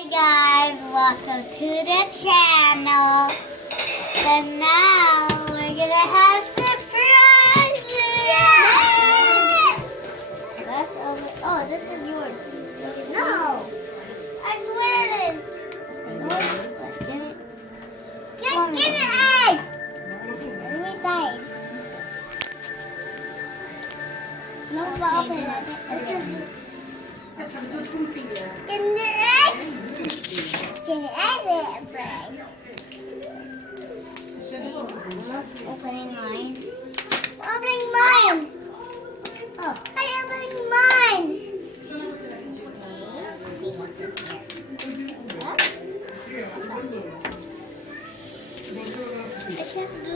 Hey guys, welcome to the channel. And now we're gonna have surprises. Yay! That's over. Oh, this is yours. No, I swear it is. Get it. Get an egg. Let me side. No, open it. Kinder eggs. Kinder eggs. Opening mine. Opening mine. Oh, I'm opening mine.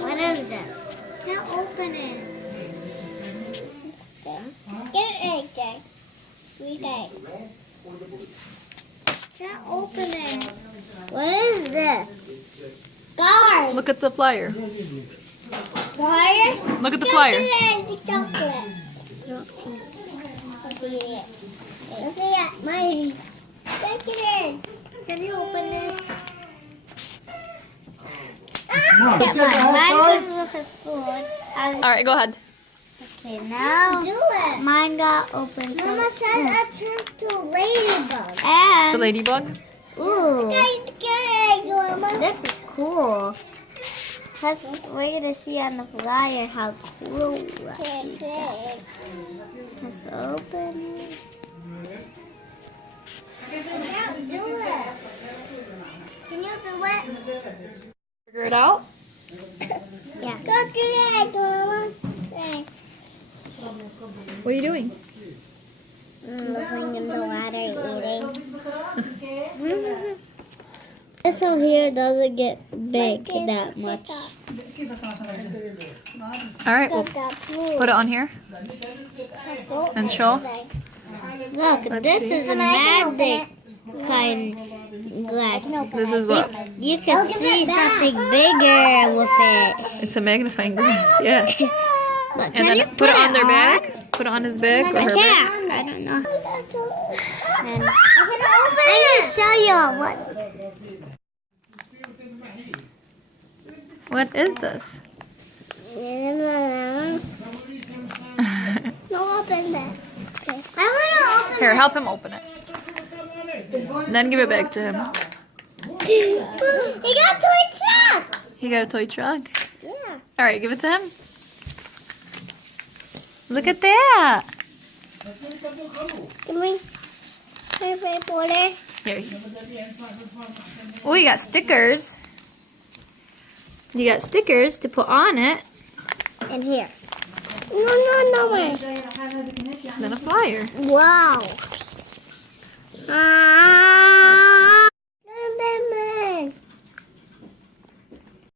What is this? Can't open it. Get an egg, Jack. Sweet egg. Can't open it. What is this? Guard. Look at the flyer. Flyer? Look at the flyer. The chocolate. Don't see it. Let's see it. Mine. Take it in. Can you open this? Mine with a spoon. All right, go ahead. Okay, now mine got open. Mama said I turned to a ladybug. And It's a ladybug. ooh, this is cool. We're gonna see on the flyer how cool that is. Let's open it. Do it. Can you do it? Figure it out. Yeah. Go get it, Mama. What are you doing? Looking in the water, eating. This one here doesn't get big that much. All right, we'll put it on here and show. Look, Let's this see. is a magic kind glass. This is what? You can see something bigger with it. It's a magnifying glass. Yeah. Look, And can then you put it on their bag. Put it on his bag or I her bag. can't. I don't know. And I'm gonna show you what. What is this? No, open that. Okay. I want to open Here, help him open it. And then give it back to him. He got a toy truck. He got a toy truck. Yeah. All right, give it to him. Look at that. Can we pay for it? Here. Oh, you got stickers. You got stickers to put on it. In here. No way. Then a flyer. Wow.